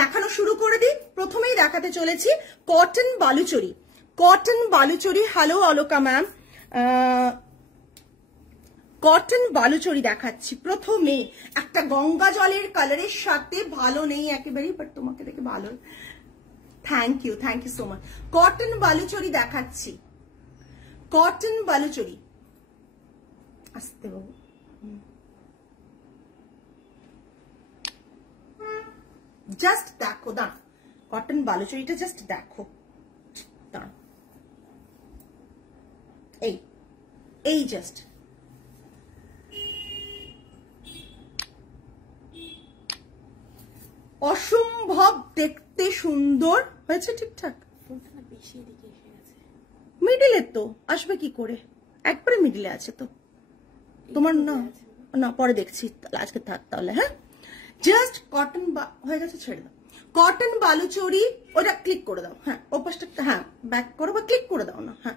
দেখানো শুরু করে দিই। প্রথমেই দেখাতে চলেছি cotton Baluchari. Cotton Baluchari, hello Aloka ma'am, cotton Baluchari দেখাচ্ছি। প্রথমে একটা গঙ্গা জলের কালারের সাথে, ভালো নেই একেবারেই বাট তোমাকে দেখে ভালো, thank you so much. Cotton Baluchari দেখাচ্ছি, কটন বালুচরি। আসতে বাবু, জাস্ট দেখো, দাঁড়া, কটন বালুচরিটা জাস্ট দেখো, দাঁড়া, এই জাস্ট অসম্ভব দেখতে সুন্দর হয়েছে। ঠিকঠাক মিডিলে তো আসবে কি করে, একবারে মিডিলে আছে তো তোমার, না না পরে দেখছি, আজকে থাক তাহলে। হ্যাঁ, জাস্ট কটন হয়ে গেছে, ছেড়ে দাও। কটন বালুচরি, ওটা ক্লিক করে দাও। হ্যাঁ, ও পাশটা, হ্যাঁ ব্যাক করো বা ক্লিক করে দাও না। হ্যাঁ,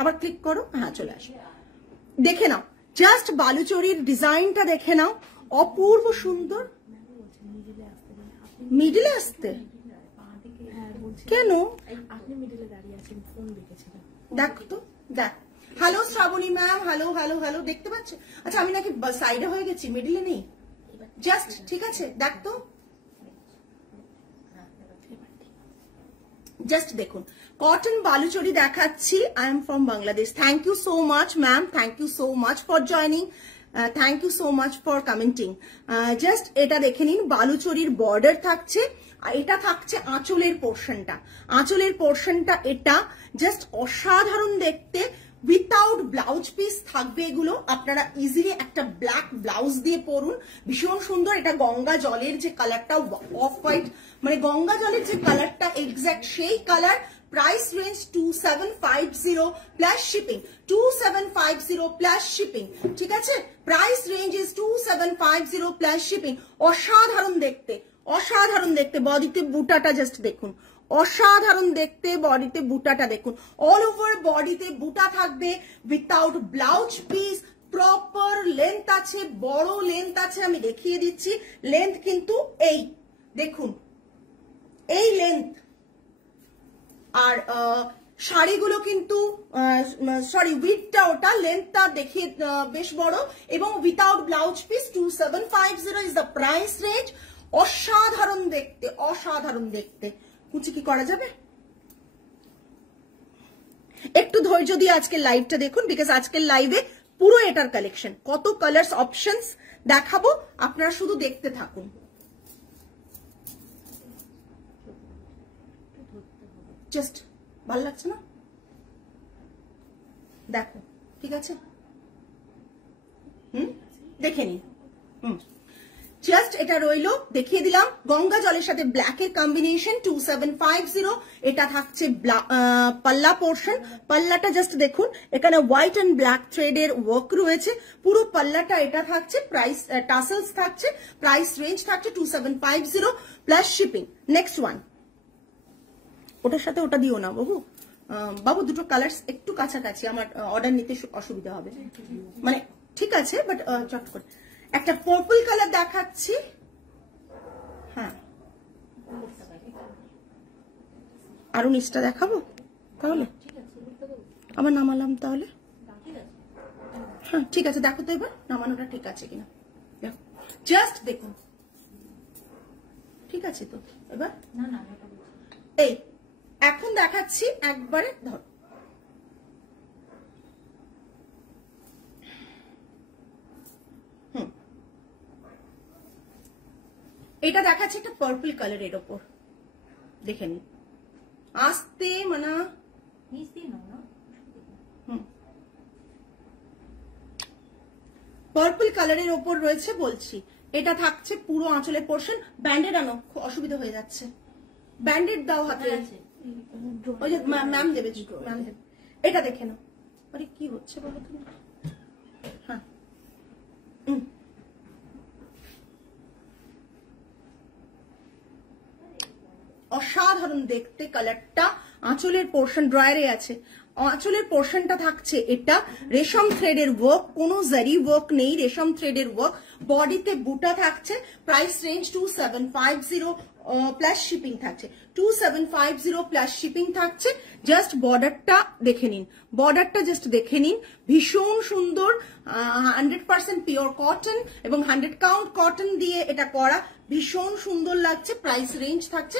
আবার ক্লিক করো, হ্যাঁ চলে আসো, দেখে নাও। জাস্ট বালুচরির ডিজাইনটা দেখে নাও, অপূর্ব সুন্দর। মিডিলে আসতে কেন? দেখো তো, দেখ। Hello Shrabani ma'am, hello hello hello, দেখতে পাচ্ছ? আচ্ছা, আমি নাকি সাইডে হয়ে গেছি, মিডিলে নেই, জাস্ট ঠিক আছে, দেখ তো, জাস্ট দেখুন। কটন বালুচরি দেখাচ্ছি। I am from Bangladesh. Thank you so much ma'am, thank you so much for joining, thank you so much for commenting. Just এটা দেখে নিন, বালুচরির বর্ডার থাকছে, আর এটা থাকছে আঁচলের পোর্শনটা। আঁচলের পোর্শনটা এটা জাস্ট অসাধারণ দেখতে, উইথাউট ব্লাউজ পিস থাকবে এগুলো। আপনারা ইজিলি একটা ব্ল্যাক ব্লাউজ দিয়ে পরুন, ভীষণ সুন্দর। এটা গঙ্গা জলের যে কালারটা, অফ হোয়াইট, মানে গঙ্গা জলের যে কালারটা এক্স্যাক্ট সেই colour. Price range 2750 plus shipping, 2750 plus shipping, ঠিক আছে? Price range is 2750 plus shipping. অসাধারণ দেখতে, অসাধারণ দেখতে। বডিতে বুটাটা জাস্ট দেখুন, অসাধারণ দেখতে। বডিতে বুটাটা দেখুন, অল ওভার বডিতে বুটা থাকবে, without blouse piece. Proper length আছে, বড় লেন্থ আছে, আমি দেখিয়ে দিচ্ছি। লেন্থ কিন্তু এই দেখুন, এই লেন্থ। আর শাড়িগুলো কিন্তু সরি, উইথটা ওটা, লেন্থটা দেখিয়ে বেশ বড়, এবং without blouse piece. 2750 is the price range. অসাধারণ দেখতে, অসাধারণ দেখতে। কুচি কি করা যাবে? একটু ধৈর্য দিয়ে আজকের লাইভটা দেখুন, বিকজ আজকের লাইভে পুরো এটার কালেকশন, কত কালার্স অপশনস দেখাবো, আপনারা শুধু দেখতে থাকুন। জাস্ট ভালো লাগছে না? দেখো, ঠিক আছে, দেখে নিন। জাস্ট এটা রইলো, দেখিয়ে দিলাম। গঙ্গা জলের সাথে ব্ল্যাকের কম্বিনেশন, 2750। এটা থাকছে পাল্লা পোর্শন। পাল্লাটা জাস্ট দেখুন, এখানে হোয়াইট অ্যান্ড ব্ল্যাক থ্রেডের ওয়ার্ক রয়েছে। পুরো পাল্লাটা এটা থাকছে। প্রাইস টাসেলস থাকছে। প্রাইস রেঞ্জ থাকছে 2750 প্লাস শিপিং। নেক্সট ওয়ান, ওটার সাথে ওটা দিও না বাবু। বাবু দুটো কালার্স একটু কাছাকাছি, আমার অর্ডার নিতে অসুবিধা হবে, মানে ঠিক আছে, বাট চট করে একটা পার্পল কালার দেখাচ্ছি। হ্যাঁ, আরো নিচটা দেখাবো তাহলে, আবার নামালাম তাহলে। হ্যাঁ ঠিক আছে, দেখো তো এবার নামানোটা ঠিক আছে কিনা, জাস্ট দেখুন, ঠিক আছে তো এবার। এই এখন দেখাচ্ছি একবারে, ধর এটা দেখাচ্ছে একটা পার্পল কালারের ওপর, দেখে নিন। আস্তে মানা, পার্পল কালারের ওপর রয়েছে বলছি। এটা থাকছে পুরো আঁচলের পোর্শন। ব্যান্ডেড আনো, অসুবিধা হয়ে যাচ্ছে, ব্যান্ডেড দাও হাতে, ওই যে ম্যাম দেবে, ম্যাম দেবে। এটা দেখে নাও, আরে কি হচ্ছে বলো তুমি। হ্যাঁ, অসাধারণ দেখতে কালারটা। আঁচলের পোর্শন ড্রয়ারে আছে, আঁচলের পোর্শনটা থাকছে এটা রেশম থ্রেডের ওয়ার্ক, কোনো জারি ওয়ার্ক নেই, রেশম থ্রেডের ওয়ার্ক। বডিতে বুটা থাকছে। Price range 2750। প্লাস শিপিং থাকছে, 2750 প্লাস শিপিং থাকছে। জাস্ট বর্ডারটা দেখে নিন, বর্ডারটা জাস্ট দেখে নিন, ভীষণ সুন্দর, 100% পিওর কটন এবং 100 কাউন্ট কটন দিয়ে এটা করা, ভীষণ সুন্দর লাগছে। প্রাইস রেঞ্জ থাকছে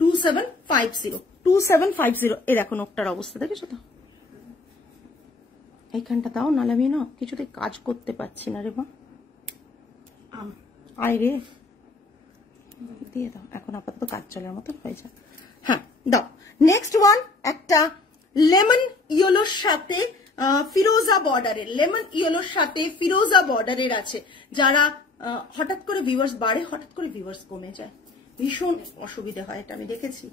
2750। এ দেখো নোকটার অবস্থা দেখেছো তো, এইখানটা দাও, নাহলে আমি না কিছুতে কাজ করতে পারছি না রে মা। আয় রে, দিয়ে দাও, এখন আপাতত কাজ চলার মতো হয়ে যায়। হ্যাঁ দাও। নেক্সট ওয়ান একটা লেমন ইয়েলোর সাথে ফিরোজা বর্ডারের, লেমন ইয়েলোর সাথে ফিরোজা বর্ডারের আছে। যারা হঠাৎ করে ভিউয়ার্স বাড়ে, হঠাৎ করে ভিউয়ার্স কমে যায়, ভীষণ অসুবিধা হয়, এটা আমি দেখেছি।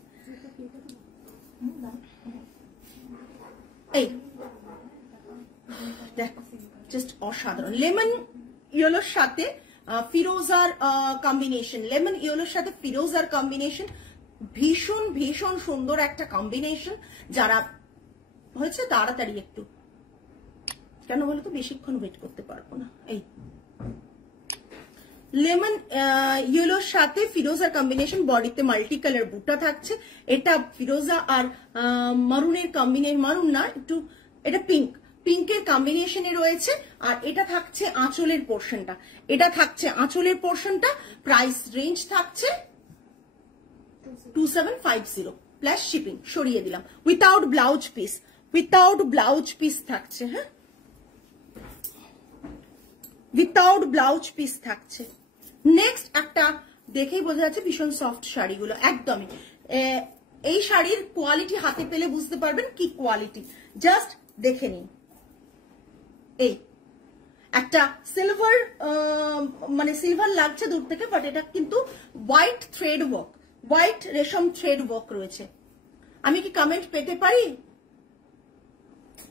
এই দেখো জাস্ট অসাধারণ, লেমন ইয়েলোর সাথে ফিরোজার কম্বিনেশন, লেমন ইয়েলোর সাথে ফিরোজার কম্বিনেশন, ভীষণ ভীষণ সুন্দর একটা কম্বিনেশন। যারা হয়েছে তাড়াতাড়ি একটু, কেন বলতো বেশিক্ষণ ওয়েট করতে পারবো না। এই লেমন ইয়েলোর সাথে ফিরোজার কম্বিনেশন, বডিতে মাল্টি কালার বুটা থাকছে। এটা ফিরোজা আর মারুনের কম্বিনেশন, মারুন না একটু, এটা পিঙ্ক, পিঙ্কের কম্বিনেশনে রয়েছে। আর এটা থাকছে আঁচলের পোর্শনটা, এটা থাকছে আঁচলের পোর্শনটা। প্রাইস রেঞ্জ থাকছে 2750 প্লাস শিপিং, সরিয়ে দিলাম, without blouse piece, without blouse piece থাকছে। হ্যাঁ, উইথাউট ব্লাউজ পিস থাকছে। নেক্সট একটা দেখেই বোঝা যাচ্ছে ভীষণ সফট শাড়িগুলো, একদমই। এই শাড়ির কোয়ালিটি হাতে পেলে বুঝতে পারবেন কি কোয়ালিটি, জাস্ট দেখে নিন। এই একটা সিলভার, মানে সিলভার লাগছে দূর থেকে, বাট এটা কিন্তু হোয়াইট থ্রেড ওয়ার্ক, হোয়াইট রেশম থ্রেড ওয়ার্ক রয়েছে। আমি কি কমেন্ট পেতে পারি?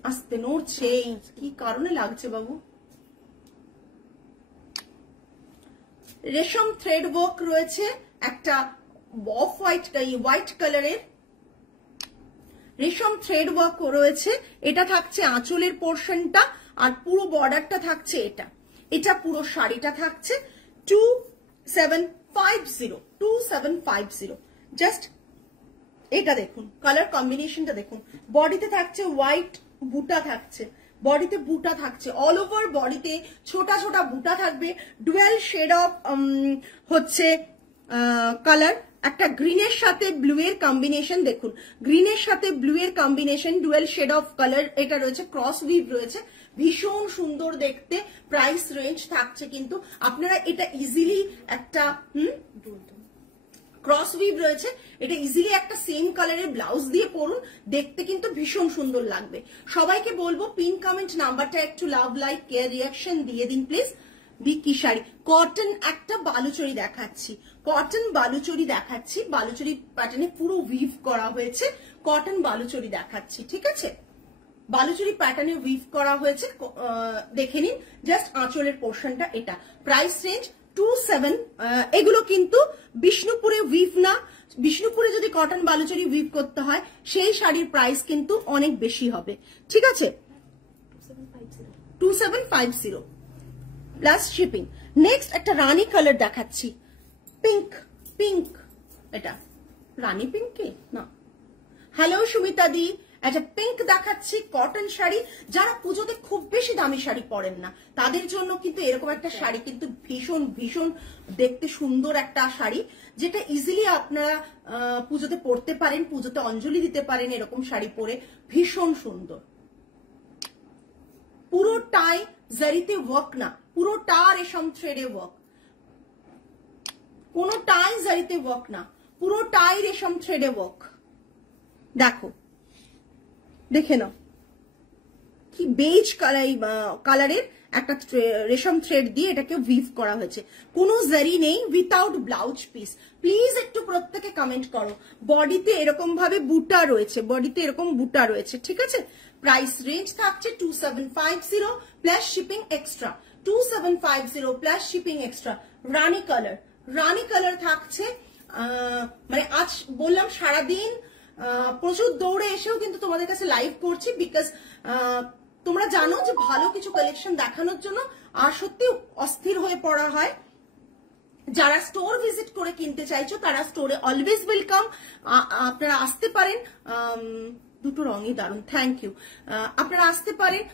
আস্তে নড়ছে, কি কারণে লাগছে বাবু? রেশম থ্রেড ওয়ার্ক রয়েছে, একটা অফ হোয়াইট, হোয়াইট কালারের রেশম থ্রেড ওয়ার্ক রয়েছে। এটা থাকছে আঁচলের পোর্শনটা, আর পুরো বর্ডারটা থাকছে এটা। এটা পুরো শাড়িটা থাকছে 2750। জাস্ট এটা দেখুন, কালার কম্বিনেশনটা দেখুন। বডিতে থাকছে হোয়াইট বুটা থাকছে, বডিতে বুটা থাকছে, অল ওভার বডিতে ছোটা ছোটা বুটা থাকবে। ডুয়েল শেড অফ হচ্ছে কালার, একটা গ্রিনের সাথে ব্লু এর কম্বিনেশন দেখুন, গ্রিনের সাথে ব্লু এর combination, dual shade of colour এটা রয়েছে, ক্রস উইভ রয়েছে, ভীষণ সুন্দর দেখতে। প্রাইস রেঞ্জ থাকছে কিন্তু আপনারা এটা ইজিলি একটা ক্রস উইভ রয়েছে, এটা ইজিলি একটা সেম কালারের ব্লাউজ দিয়ে পরুন, দেখতে কিন্তু ভীষণ সুন্দর লাগবে। সবাইকে বলবো পিন কমেন্ট নাম্বারটা একটু লাভ, লাইক, কেয়ার, রিয়াকশন দিয়ে দিন প্লিজ। বিকি শাড়ি, কটন একটা বালুচরি দেখাচ্ছি, কটন বালুচরি দেখাচ্ছি, বালুচরি প্যাটার্নে পুরো উইভ করা হয়েছে, কটন বালুচরি দেখাচ্ছি, ঠিক আছে? বালুচরি প্যাটার্নে উইভ করা হয়েছে, দেখে নিন। জাস্ট আঁচলের পোর্শনটা এটা। Price range 27। এগুলো কিন্তু বিষ্ণুপুরে উইভ না, বিষ্ণুপুরে যদি কটন বালুচরি উইভ করতে হয় সেই শাড়ির প্রাইস কিন্তু অনেক বেশি হবে, ঠিক আছে? 2750 প্লাস শিপিং। নেক্সট একটা রানী কালার দেখাচ্ছি, পিঙ্ক, পিঙ্ক, এটা রানী পিঙ্ক কি না? হ্যালো সুমিতা দি, একটা পিঙ্ক দেখাচ্ছি, কটন শাড়ি। যারা পুজোতে খুব বেশি দামি শাড়ি পরেন না তাদের জন্য কিন্তু এরকম একটা শাড়ি কিন্তু ভীষণ ভীষণ দেখতে সুন্দর একটা শাড়ি, যেটা ইজিলি আপনারা পুজোতে পরতে পারেন, পুজোতে অঞ্জলি দিতে পারেন এরকম শাড়ি পরে, ভীষণ সুন্দর। পুরোটাই জারিতে ওয়ার্ক না, পুরোটা রেশম থ্রেডে ওয়ার্ক, কোনোটাই জারিতে ওয়ার্ক না, পুরোটাই রেশম থ্রেডে ওয়ার্ক। দেখো, দেখে নাও কি বেজ কালারের একটা রেশম থ্রেড দিয়ে এটাকে উইভ করা হয়েছে, কোনো জারি নেই, উইথাউট ব্লাউজ পিস। প্লিজ একটু প্রত্যেকে কমেন্ট করো। বডিতে এরকম ভাবে বুটা রয়েছে, বডিতে এরকম বুটা রয়েছে, ঠিক আছে? প্রাইস রেঞ্জ থাকছে 2750 plus shipping extra, 2750 plus shipping extra. রানী কালার, রানী কালার থাকছে, মানে আজ বললাম সারাদিন প্রচুর দৌড়ে এসেও কিন্তু তোমাদের কাছে লাইভ করছি, বিকজ তোমরা জানো যে ভালো কিছু কালেকশন দেখানোর জন্য আর সত্যি অস্থির হয়ে পড়া হয়। যারা স্টোর ভিজিট করে কিনতে চাইছো তারা স্টোরে অলওয়েজ ওয়েলকাম, আপনারা আসতে পারেন। দুটো রঙই দারুণ, থ্যাংক ইউ। আপনারা আসতে পারেন,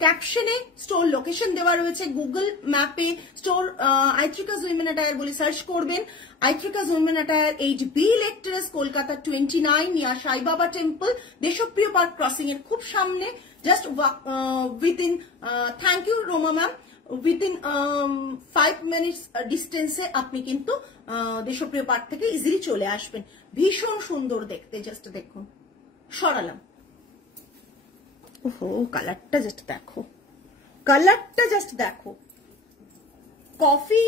ক্যাপশনে স্টোর লোকেশন দেওয়া রয়েছে, গুগল ম্যাপে স্টোর আইট্রিকাস উইমেন অ্যাটায়ার বলে সার্চ করবেন। আইট্রিকাস উইমেন অ্যাটায়ার 8B ইলেক্ট্রেস, Kolkata 29 near Sai Baba temple, Deshapriya park crossing এর খুব সামনে, just within, thank you Roma ma'am, within 5 minutes ডিস্টেন্সে আপনি কিন্তু দেশপ্রিয় পার্ক থেকে ইজিলি চলে আসবেন। ভীষণ সুন্দর দেখতে, জাস্ট দেখুন, সরালাম। ওহো, কালারটা জাস্ট দেখো, কালারটা জাস্ট দেখো, কফি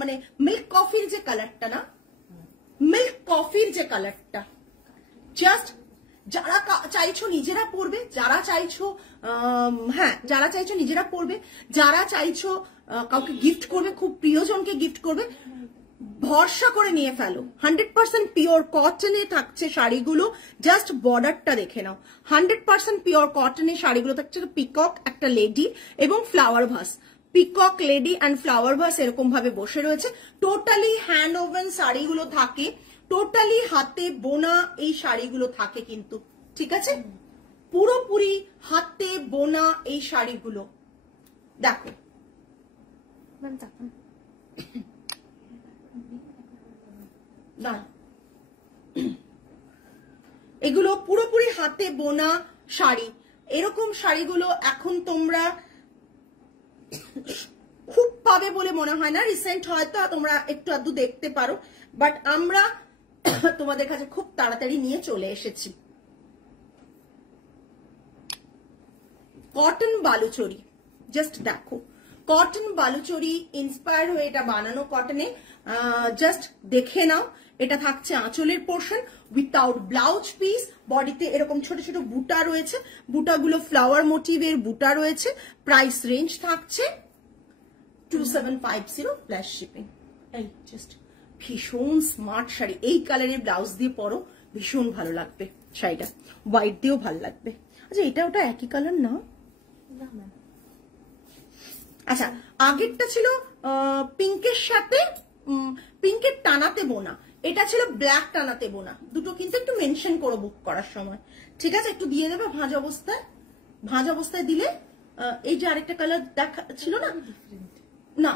মানে মিল্ক কফির যে কালারটা না, মিল্ক কফির যে কালারটা, জাস্ট যারা চাইছো নিজেরা পরবে, যারা চাইছো হ্যাঁ যারা চাইছো নিজেরা পরবে, যারা চাইছো কাউকে গিফট করবে, খুব প্রিয়জনকে গিফট করবে, ভরসা করে নিয়ে ফেলো। 100% পিওর কটনে থাকছে শাড়িগুলো, জাস্ট বর্ডারটা দেখে নাও। 100% পিওর কটনের শাড়িগুলো থাকছে, পিকক একটা লেডি এবং flower vase, peacock lady and flower vase এরকম ভাবে বসে রয়েছে। টোটালি হ্যান্ড ওভেন শাড়িগুলো থাকে, টোটালি হাতে বোনা এই শাড়িগুলো থাকে কিন্তু, ঠিক আছে, পুরোপুরি হাতে বোনা এই শাড়িগুলো দেখো। না, এগুলো পুরোপুরি হাতে বোনা শাড়ি। এরকম শাড়িগুলো এখন তোমরা খুব পাবে বলে মনে হয় না, রিসেন্ট হয়তো তোমরা একটু আধটু দেখতে পারো, বাট আমরা তোমাদের কাছে খুব তাড়াতাড়ি নিয়ে চলে এসেছি। কটন বালুচরি, জাস্ট দেখো, কটন বালুচরি ইন্সপায়ার হয়ে এটা বানানো কটনে, জাস্ট দেখে নাও। এটা থাকছে আঁচলের পোর্শন উইথাউট ব্লাউজ পিস, বডিতে এরকম ছোট ছোট বুটা রয়েছে, বুটাগুলো ফ্লাওয়ার মোটিভের বুটা রয়েছে। প্রাইস রেঞ্জ থাকছে 2750 প্লাস শিপিং। এই জাস্ট ভীষণ স্মার্ট শাড়ি, এই কালারের ব্লাউজ দিয়ে পরো, ভীষণ ভালো লাগবে শাড়িটা, হোয়াইট দিয়েও ভালো লাগবে। আচ্ছা, এটা ওটা একই কালার না? আচ্ছা, আগেরটা ছিল পিঙ্কের সাথে পিঙ্কের টানাতে বোনা, এটা ছিল ব্ল্যাক টানাতে বোনা। দুটো কিন্তু একটু মেনশন করো বুক করার সময়, ঠিক আছে? একটু দিয়ে দেবে ভাঁজ অবস্থায়, ভাঁজ অবস্থায় দিলে এই যে আরেকটা কালার দেখা ছিল না, না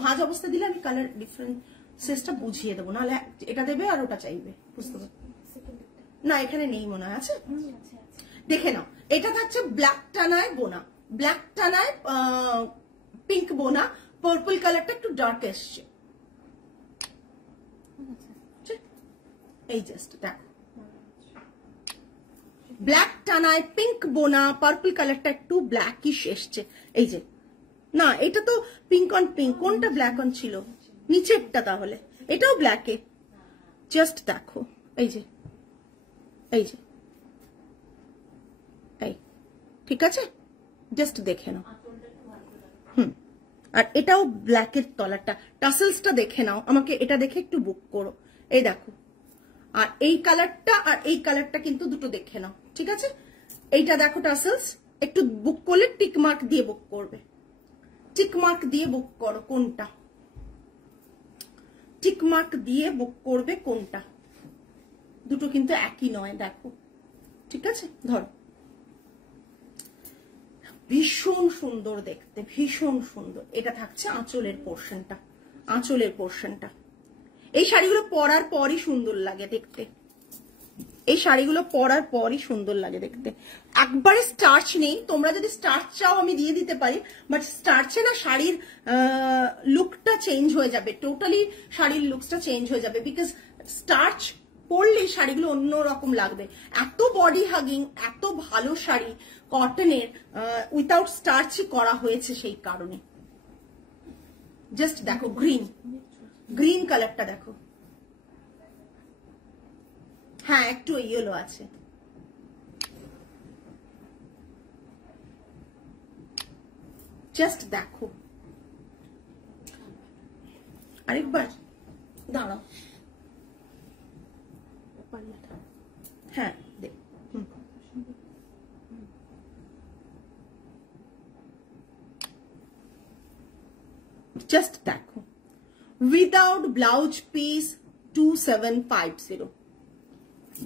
ভাঁজ অবস্থায় দিলে আমি কালার ডিফারেন্সেসটা বুঝিয়ে দেবো, নাহলে এটা দেবে আর ওটা চাইবে, বুঝতে পারছো না? এখানে নেই মনে হয়, আছে, দেখে নাও। এটা থাকছে ব্ল্যাক টানায় বোনা, ব্ল্যাক টানায় পিঙ্ক বোনা, পার্পল কালারটা একটু ডার্ক এসছে। এই জাস্ট দেখো, ব্ল্যাক টানায় পিঙ্ক বোনা, পার্পল কালারটা একটু ব্ল্যাকিশ এসছে। এই যে, না এটা তো পিঙ্ক অন পিঙ্ক, কোনটা ব্ল্যাক অন ছিল? নিচেরটা, তাহলে এটাও ব্ল্যাকে। জাস্ট দেখো, এই যে, এই যে, এই, ঠিক আছে, জাস্ট দেখে নাও। আর এটাও ব্ল্যাকের তলাটা, টাসেলসটা দেখে নাও, আমাকে এটা দেখে একটু বুক করো। এই দেখো, আর এই কালারটা আর এই কালারটা কিন্তু দুটো দেখে নাও, ঠিক আছে? এইটা দেখো টাসেলস, একটু বুক করলে টিক মার্ক দিয়ে বুক করবে, টিক মার্ক দিয়ে বুক করো কোনটা, টিক মার্ক দিয়ে বুক করবে কোনটা, দুটো কিন্তু একই নয়, দেখো, ঠিক আছে? ধরো, ভীষণ সুন্দর দেখতে, ভীষণ সুন্দর। এটা থাকছে আঁচলের পোর্শনটা, আঁচলের পোর্শনটা। এই শাড়িগুলো পরার পরই সুন্দর লাগে দেখতে, এই শাড়িগুলো পরার পরই সুন্দর লাগে দেখতে। একবারে স্টার্চ নেই, তোমরা যদি স্টার্চ চাও আমি দিয়ে দিতে পারি, বাট স্টার্চে না শাড়ির লুকটা চেঞ্জ হয়ে যাবে, টোটালি শাড়ির লুকসটা চেঞ্জ হয়ে যাবে, বিকজ স্টার্চ পরলে শাড়িগুলো অন্যরকম লাগবে। এত বডি হাগিং, এত ভালো শাড়ি কটনের, উইথাউট স্টার্চই করা হয়েছে, সেই কারণে। জাস্ট দেখো, গ্রিন, গ্রিন কালারটা দেখো, হ্যাঁ একটু ইয়েলো আছে। জাস্ট দেখো, আরেকবার দাঁড়াও, হ্যাঁ দেখ, জাস্ট দেখো, উইদাউট ব্লাউজ পিস 2750।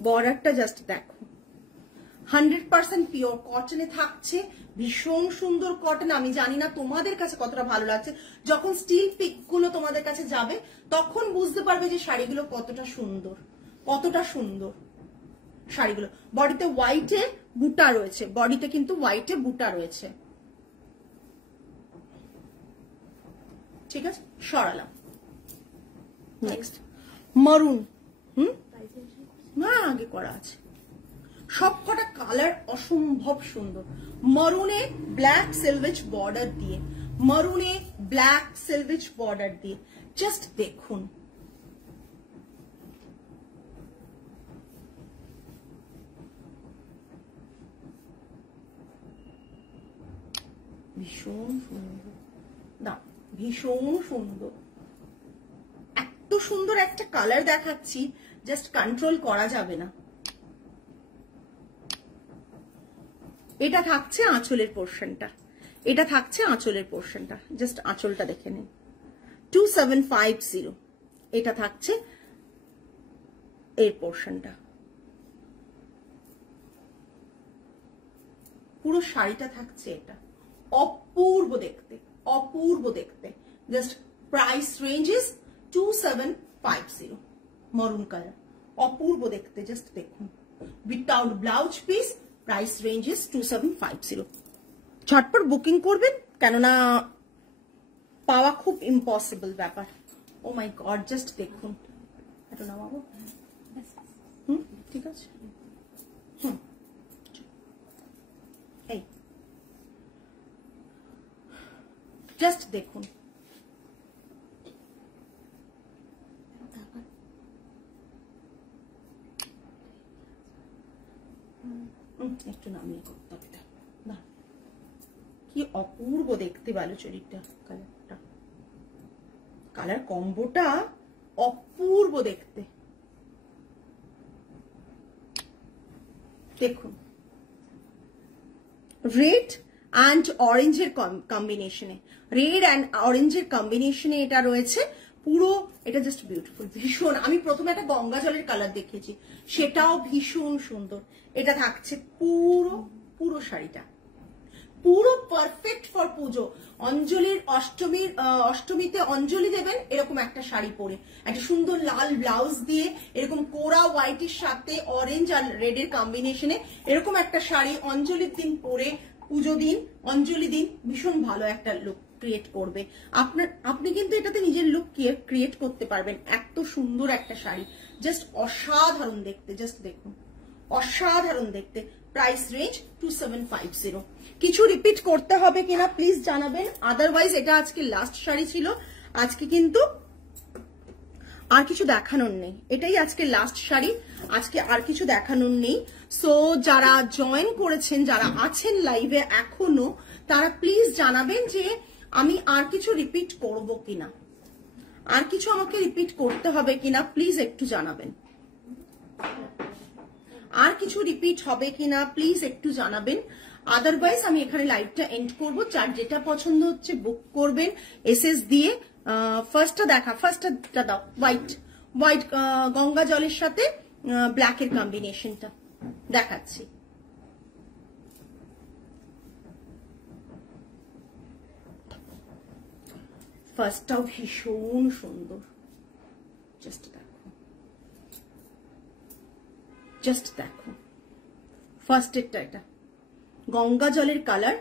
বর্ডারটা জাস্ট দেখো, 100% পিওর কটনে থাকছে, ভীষণ সুন্দর কটন। আমি জানি না তোমাদের কাছে কতটা ভালো লাগছে, যখন স্টিল পিক গুলো তোমাদের কাছে যাবে তখন বুঝতে পারবে যে শাড়িগুলো কতটা সুন্দর, কতটা সুন্দর শাড়িগুলো। বডিতে হোয়াইটে বুটা রয়েছে, বডিতে কিন্তু হোয়াইটে বুটা রয়েছে, ঠিক আছে। সরালাম। নেক্সট মারুন, না আগে করা আছে। সবকটা কালার অসম্ভব সুন্দর। মারুনে ব্ল্যাক সিলভেজ বর্ডার দিয়ে, মারুনে ব্ল্যাক সিলভেজ বর্ডার দিয়ে, জাস্ট দেখুন। ভীষণ সুন্দর, না ভীষণ সুন্দর, এত সুন্দর একটা কালার দেখাচ্ছি, জাস্ট কন্ট্রোল করা যাবে না। এটা থাকছে আঁচলের পোর্শনটা, এটা থাকছে আঁচলের পোর্শনটা, জাস্ট আঁচলটা দেখে নিন। 2750 এটা থাকছে এর পোর্শনটা। পুরো শাড়িটা থাকছে এটা, অপূর্ব দেখতে, অপূর্ব দেখতে। Just price range is 2750, maroon colour, অপূর্ব দেখতে, জাস্ট দেখুন। Without blouse piece, price range is 2750। ঝটপট বুকিং করবেন, কেননা পাওয়া খুব ইম্পসিবল ব্যাপার। ও মাই গড, জাস্ট দেখুন। এটা না বাবু, ঠিক আছে। এই জাস্ট দেখুন, একটু নামিয়ে করতে হবে না, কি অপূর্ব দেখতে বালুচরীটা। কালারটা, কালার কম্বোটা অপূর্ব দেখতে। দেখুন, রেড অ্যান্ড অরেঞ্জের কম্বিনেশনে, রেড অ্যান্ড অরেঞ্জের কম্বিনেশনে এটা রয়েছে পুরো। এটা জাস্ট বিউটিফুল, ভীষণ। আমি প্রথমে একটা গঙ্গা জলের কালার দেখেছি, সেটাও ভীষণ সুন্দর। এটা থাকছে পুরো পুরো শাড়িটা, পুরো পারফেক্ট ফর পুজো। অঞ্জলির অষ্টমীতে অঞ্জলি দেবেন এরকম একটা শাড়ি পরে, একটা সুন্দর লাল ব্লাউজ দিয়ে, এরকম কোরা হোয়াইটের সাথে অরেঞ্জ আর রেডের কম্বিনেশনে এরকম একটা শাড়ি অঞ্জলির দিন পরে, পুজো দিন, অঞ্জলি দিন, ভীষণ ভালো একটা লুক ক্রিয়েট করবে। আপনি কিন্তু এটাতে নিজের লুক ক্রিয়েট করতে পারবেন। এত সুন্দর একটা শাড়ি, জাস্ট অসাধারণ দেখতে, জাস্ট দেখুন, অসাধারণ দেখতে। Price range 2750। কিছু রিপিট করতে হবে কিনা প্লিজ জানাবেন, আদারওয়াইজ এটা আজকে লাস্ট শাড়ি ছিল, আজকে কিন্তু আর কিছু দেখানোর নেই। এটাই আজকে লাস্ট শাড়ি, আজকে আর কিছু দেখানোর নেই। সো যারা জয়েন করেছেন, যারা আছেন লাইভে এখনো, তারা প্লিজ জানাবেন যে আমি আর কিছু রিপিট করব কিনা, আর কিছু আমাকে রিপিট করতে হবে কিনা, প্লিজ একটু জানাবেন। আর কিছু রিপিট হবে কিনা প্লিজ একটু জানাবেন, আদারওয়াইজ আমি এখানে লাইভটা এন্ড করবো। যার যেটা পছন্দ হচ্ছে বুক করবেন এসএস দিয়ে। ফার্স্টটা দাও, হোয়াইট গঙ্গা জলের সাথে ব্ল্যাকের কম্বিনেশনটা দেখাচ্ছি। ফার্স্টটাও ভীষণ সুন্দর, জাস্ট দেখো, জাস্ট দেখো। ফার্স্টেরটা এটা গঙ্গা জলের কালার,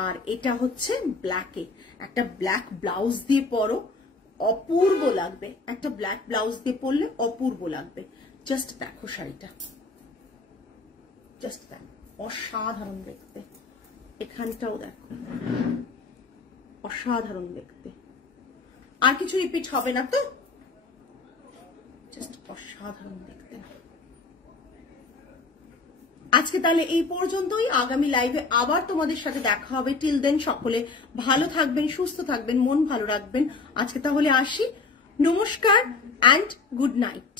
আর এটা হচ্ছে ব্ল্যাকে। একটা ব্ল্যাক ব্লাউজ দিয়ে পরো, অপূর্ব লাগবে। একটা ব্ল্যাক ব্লাউজ দিয়ে পরলে অপূর্ব লাগবে। জাস্ট দেখো শাড়িটা, জাস্ট দেখো, অসাধারণ দেখতে। এখানটাও দেখো, অসাধারণ দেখতে। আর কিছু রিপিট হবে না তো, জাস্ট অসাধারণ দেখতে। আজকে তাহলে এই পর্যন্তই, আগামী লাইভে আবার তোমাদের সাথে দেখা হবে। টিল দেন সকলে ভালো থাকবেন, সুস্থ থাকবেন, মন ভালো রাখবেন। আজকে তাহলে আসি, নমস্কার অ্যান্ড গুড নাইট।